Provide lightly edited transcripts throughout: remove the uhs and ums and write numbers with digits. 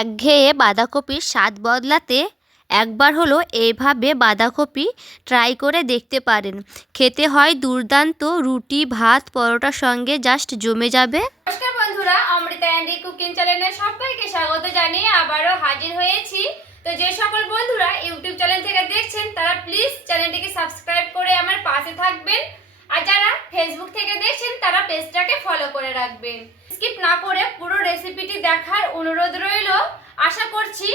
একঘেয়ে বাঁধাকপির স্বাদ বদলাতে একবার হলো এইভাবে বাঁধাকপি ট্রাই করে দেখতে পারেন। খেতে হয় দুর্দান্ত, রুটি ভাত পরোটার সঙ্গে জাস্ট জমে যাবে। নমস্কার বন্ধুরা, অমৃতা অ্যান্ডি কুকিং চ্যানেলে সবাইকে স্বাগত জানিয়ে আবারও হাজির হয়েছি। তো যে সকল বন্ধুরা ইউটিউব চ্যানেল থেকে দেখছেন তারা প্লিজ চ্যানেলটিকে সাবস্ক্রাইব করে আমার পাশে থাকবেন, আর যারা ফেসবুক থেকে দেখছেন তারা পেজটাকে ফলো করে রাখবেন। স্কিপ না করে পুরো রেসিপিটি দেখার অনুরোধ রইল। আশা করছি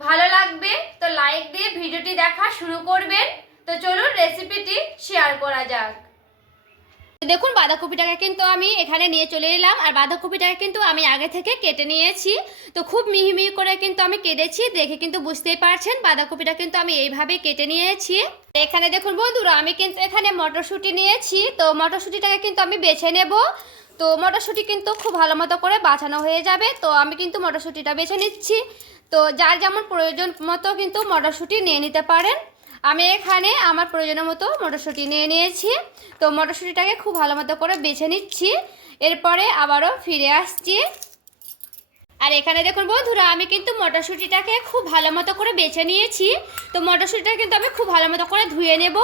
ভালো লাগবে, তো লাইক দিয়ে ভিডিওটি দেখা শুরু করবেন। তো চলুন রেসিপিটি শেয়ার করা যাক। দেখুন, বাঁধাকপিটাকে কিন্তু আমি এখানে নিয়ে চলে এলাম, আর বাঁধাকপিটাকে কিন্তু আমি আগে থেকে কেটে নিয়েছি। তো খুব মিহি মিহি করে কিন্তু আমি কেটেছি, দেখে কিন্তু বুঝতেই পারছেন বাঁধাকপিটা কিন্তু আমি এইভাবে কেটে নিয়েছি। এখানে দেখুন বন্ধুরা, আমি কিন্তু এখানে মটরশুঁটি নিয়েছি। তো মটরশুঁটিটাকে কিন্তু আমি বেছে নেব। তো মটরশুঁটি কিন্তু খুব ভালো মতো করে বাছানো হয়ে যাবে। তো আমি কিন্তু মটরশুঁটিটা বেছে নিচ্ছি। তো যার যেমন প্রয়োজন মতো কিন্তু মটরশুঁটি নিয়ে নিতে পারেন। আমি এখানে আমার প্রয়োজনের মতো মটরশুঁটি নিয়ে নিয়েছি। তো মটরশুঁটিটাকে খুব ভালো মতো করে বেছে নিচ্ছি, এরপরে আবারও ফিরে আসছি। আর এখানে দেখুন বন্ধুরা, আমি কিন্তু মটরশুঁটিটাকে খুব ভালো মতো করে বেছে নিয়েছি। তো মটরশুঁটিটা কিন্তু আমি খুব ভালো মতো করে ধুয়ে নেব,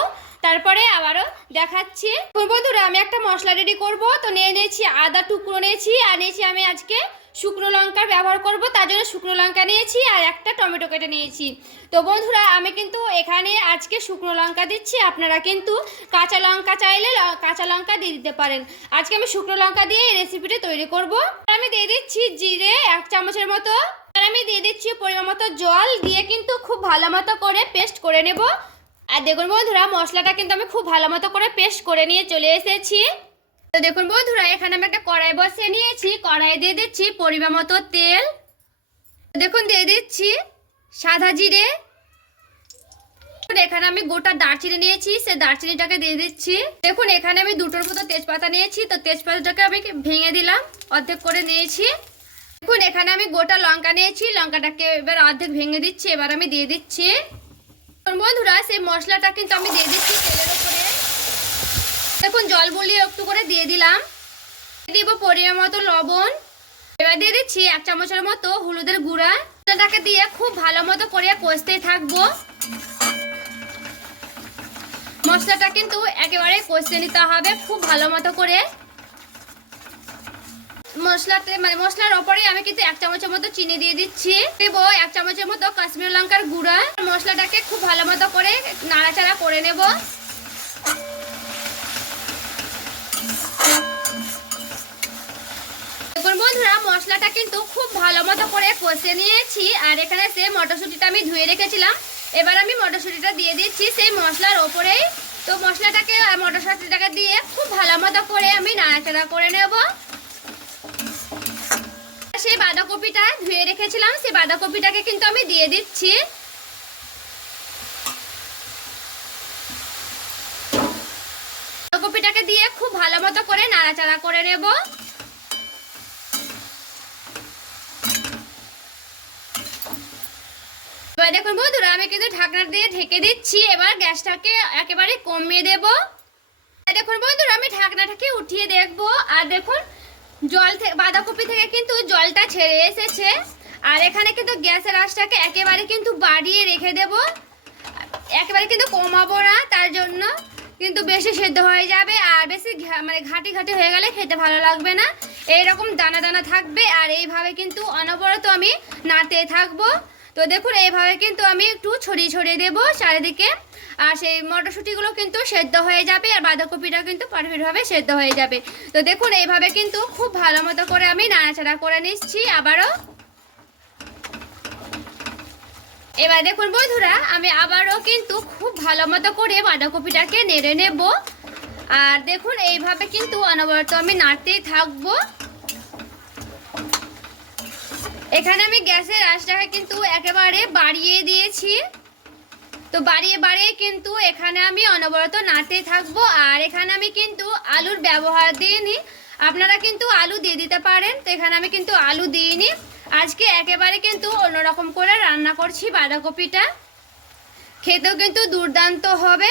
তারপরে আবারও দেখাচ্ছি। বন্ধুরা, আমি একটা মশলা রেডি করব। তো নিয়ে নিয়েছি আদা টুকরো নিয়েছি, আর নিয়েছি আমি আজকে শুকনো লঙ্কার ব্যবহার করব, তার জন্য শুকনো লঙ্কা নিয়েছি, আর একটা টমেটো কেটে নিয়েছি। তো বন্ধুরা, আমি কিন্তু এখানে আজকে শুকনো লঙ্কা দিচ্ছি, আপনারা কিন্তু কাঁচা লঙ্কা চাইলে কাঁচা লঙ্কা দিয়ে দিতে পারেন। আজকে আমি শুকনো লঙ্কা দিয়ে এই রেসিপিটি তৈরি করব। আমি দিয়ে দিচ্ছি জিরে 1 চামচের মতো, আর আমি দিয়ে দিচ্ছি পরিমাণ মতো জল, দিয়ে কিন্তু খুব ভালো মতো করে পেস্ট করে নেব। আর দেখুন বন্ধুরা, মশলাটা কিন্তু আমি খুব ভালো মতো করে পেস্ট করে নিয়ে চলে এসেছি। তো দেখুন বন্ধুরা, এখানে আমি একটা কড়াই বসিয়ে নিয়েছি, কড়াই দিয়ে দিচ্ছি পরিমাণ মতো তেল। দেখুন দিয়ে দিচ্ছি সাদা জিরে। এখানে আমি গোটা দারচিনি নিয়েছি, সেই দারচিনিটাকে দিয়ে দিচ্ছি। দেখুন এখানে আমি 2টোর মতো তেজপাতা নিয়েছি, তো তেজপাতাটাকে আমি ভেঙে দিলাম, অর্ধেক করে নিয়েছি। দেখুন এখানে আমি গোটা লঙ্কা নিয়েছি, লঙ্কাটাকে এবার অর্ধেক ভেঙে দিচ্ছি, এবার আমি দিয়ে দিচ্ছি। বন্ধুরা, সেই মশলাটা কিন্তু আমি দিয়ে দিচ্ছি তেলের উপরে। দেখুন জল বলিয়ে একটু করে দিয়ে দিলাম, দিব পরিমাণ মতো লবণ। এবার দিয়ে দিচ্ছি 1 চামচের মতো হলুদের গুঁড়া। এটাকে দিয়ে খুব ভালো মতো করে কষতেই থাকবো। মশলাটা কিন্তু একেবারে কষতে নিতে হবে খুব ভালো মতো করে। মশলার ওপরে আমি কিন্তু 1 চামচের মতো চিনি দিয়ে দিচ্ছি, দেব 1 চামচের মতো কাশ্মীরি লঙ্কার গুঁড়া। মশলাটাকে খুব ভালো মতো করে নাড়াচাড়া করে নেব। দেখুন বন্ধুরা, মশলাটা কিন্তু খুব ভালো মতো করে কষে নিয়েছি, আর এখানে সে মটরশুঁটিটা আমি ধুয়ে রেখেছিলাম, এবার আমি মটরশুঁটিটা দিয়ে দিচ্ছি সেই মশলার ওপরেই। তো মশলাটাকে আর মটরশুঁটিটাকে দিয়ে খুব ভালো মতো করে আমি নাড়াচাড়া করে নেব। সেই বাঁধাকপিটা ধুয়ে রেখেছিলাম, সেই বাঁধাকপিটাকে কিন্তু আমি দিয়ে দিচ্ছি। বাঁধাকপিটাকে দিয়ে খুব ভালো মতো করে নাড়াচাড়া করে নেব। এবার দেখুন বন্ধুরা, আমি কিন্তু ঢাকনা দিয়ে ঢেকে দিচ্ছি, এবার গ্যাসটাকে একেবারে কমিয়ে দেব। দেখুন বন্ধুরা, আমি ঢাকনাটাকে উঠিয়ে দেখব, আর দেখুন বাঁধাকপি থেকে কিন্তু জলটা ছেড়ে এসেছে। আর এখানে কিন্তু গ্যাসের আঁচটাকে একেবারে কিন্তু বাড়িয়ে রেখে দেব, একেবারে কিন্তু কমাবো না, তার জন্য কিন্তু বেশি সেদ্ধ হয়ে যাবে, আর বেশি ঘাটি ঘাটি হয়ে গেলে খেতে ভালো লাগবে না। এইরকম দানা দানা থাকবে, আর এইভাবে কিন্তু অনবরত আমি নাড়তে থাকবো। তো দেখুন এইভাবে কিন্তু আমি একটু ছড়িয়ে ছড়িয়ে দেবো চারিদিকে, আর সেই মটরশুঁটিগুলো কিন্তু সেদ্ধ হয়ে যাবে, আর বাঁধাকপিটা কিন্তু পারফেক্টভাবে সেদ্ধ হয়ে যাবে। তো দেখুন এইভাবে কিন্তু খুব ভালো মতো করে আমি নাড়াচাড়া করে নিচ্ছি আবারও। এবার দেখুন বন্ধুরা, আমি আবারও কিন্তু খুব ভালো মতো করে বাঁধাকপিটাকে নেড়ে নেব, আর দেখুন এইভাবে কিন্তু অনবরত আমি নাড়তেই থাকবো। এখানে আমি গ্যাসের আঁচটাকে কিন্তু একেবারে বাড়িয়ে দিয়েছি। তো বাড়িয়ে বাড়িয়ে কিন্তু এখানে আমি অনবরত নাড়তেই থাকবো, আর এখানে আমি কিন্তু আলুর ব্যবহার দিইনি, আপনারা কিন্তু আলু দিয়ে দিতে পারেন। তো এখানে আমি কিন্তু আলু দিইনি, আজকে একেবারে কিন্তু অন্যরকম করে রান্না করছি বাঁধাকপিটা, খেতেও কিন্তু দুর্দান্ত হবে।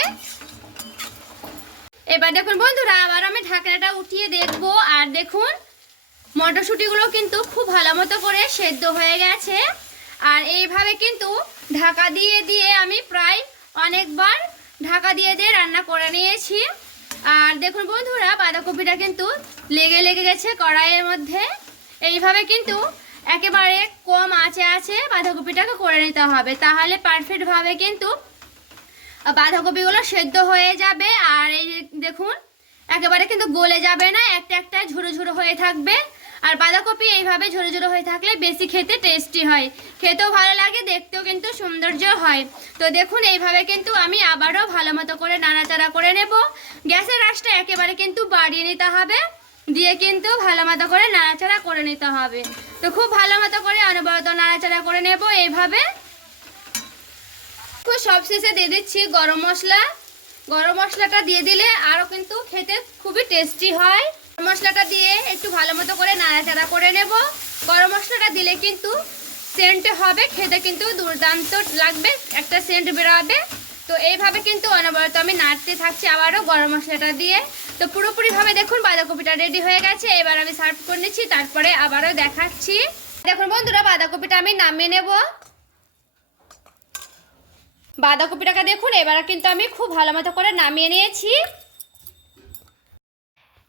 এবার দেখুন বন্ধুরা, আবার আমি ঢাকনাটা উঠিয়ে দেখবো, আর দেখুন মটরশুঁটিগুলো কিন্তু খুব ভালো মতো করে সেদ্ধ হয়ে গেছে। আর এইভাবে কিন্তু ঢাকা দিয়ে দিয়ে আমি প্রায় অনেকবার ঢাকা দিয়ে দিয়ে রান্না করে নিয়েছি। আর দেখুন বন্ধুরা, বাঁধাকপিটা কিন্তু লেগে লেগে গেছে কড়াইয়ের মধ্যে। এইভাবে কিন্তু একেবারে কম আঁচে আছে বাঁধাকপিটাকে করে নিতে হবে, তাহলে পারফেক্টভাবে কিন্তু বাঁধাকপিগুলো সেদ্ধ হয়ে যাবে। আর এই দেখুন একেবারে কিন্তু গলে যাবে না, একটা একটা ঝুরো ঝুরো হয়ে থাকবে। আর বাঁধাকপি এইভাবে ঝুরো ঝুরো হয়ে থাকলে বেশি খেতে টেস্টি হয়, খেতেও ভালো লাগে, দেখতেও কিন্তু সৌন্দর্য হয়। তো দেখুন এইভাবে কিন্তু আমি আবারও ভালো মতো করে নাড়াচাড়া করে নেব। গ্যাসের আঁচটা একেবারে কিন্তু বাড়িয়ে নিতে হবে, দিয়ে কিন্তু ভালো মতো করে নাড়াচাড়া করে নিতে হবে। তো খুব ভালো মতো করে অনবরত নাড়াচাড়া করে নেব এইভাবে। খুব সবশেষে দিয়ে দিচ্ছি গরম মশলা। গরম মশলাটা দিয়ে দিলে আরও কিন্তু খেতে খুবই টেস্টি হয়। গরম মশলাটা দিয়ে একটু ভালো মতো করে নাড়াচাড়া করে নেব। গরম মশলাটা দিলে কিন্তু সেন্ট হবে, খেতে কিন্তু দুর্দান্ত লাগবে, একটা সেন্ট বেরোবে। তো এইভাবে কিন্তু অনবরত আমি নাড়তে থাকছি আবারও গরম মশলাটা দিয়ে। তো পুরোপুরিভাবে দেখুন বাঁধাকপিটা রেডি হয়ে গেছে। এবার আমি সার্ভ করে নিচ্ছি, তারপরে আবারও দেখাচ্ছি। দেখুন বন্ধুরা, বাঁধাকপিটা আমি নামিয়ে নেব। বাঁধাকপিটাকে দেখুন এবার কিন্তু আমি খুব ভালো মতো করে নামিয়ে নিয়েছি।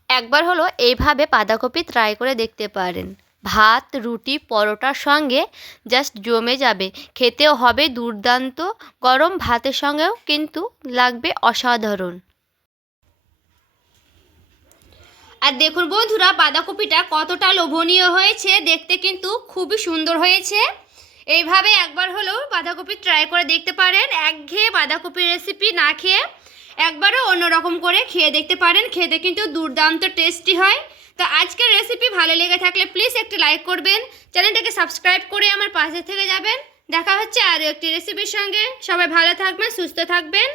একবার হলো এইভাবে বাঁধাকপি ট্রাই করে দেখতে পারেন। ভাত, রুটি, পরোটার সঙ্গে জাস্ট জমে যাবে, খেতেও হবে দুর্দান্ত, গরম ভাতের সঙ্গেও কিন্তু লাগবে অসাধারণ। আর দেখুন বন্ধুরা, বাঁধাকপিটা কতটা লোভনীয় হয়েছে, দেখতে কিন্তু খুবই সুন্দর হয়েছে। এইভাবে একবার হলেও বাঁধাকপি ট্রাই করে দেখতে পারেন। একঘেয়ে বাঁধাকপির রেসিপি না খেয়ে একবারও অন্যরকম করে খেয়ে দেখতে পারেন, খেতে কিন্তু দুর্দান্ত টেস্টি হয়। তো আজকের রেসিপি ভালো লেগে থাকলে প্লিজ একটি লাইক করবেন, চ্যানেলটাকে সাবস্ক্রাইব করে আমার পাশে থেকে যাবেন। দেখা হচ্ছে আরও একটি রেসিপির সঙ্গে। সবাই ভালো থাকবেন, সুস্থ থাকবেন।